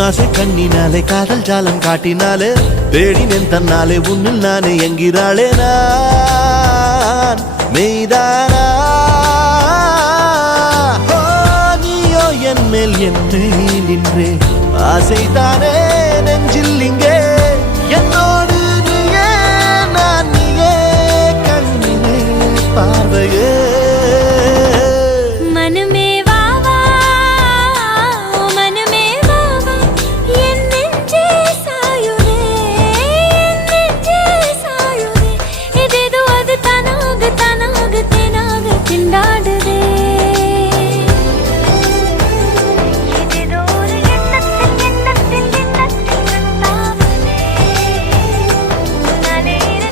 உன்னாசை கண்ணினாலே காதல் ஜாலம் காட்டினாலே தேடினேன் தன்னாலே உன்னில் நானே என்கிறாளே நான் மெய்தானா என் மேல் என்னை நின்றே ஆசைதானே நெஞ்சில் இங்கே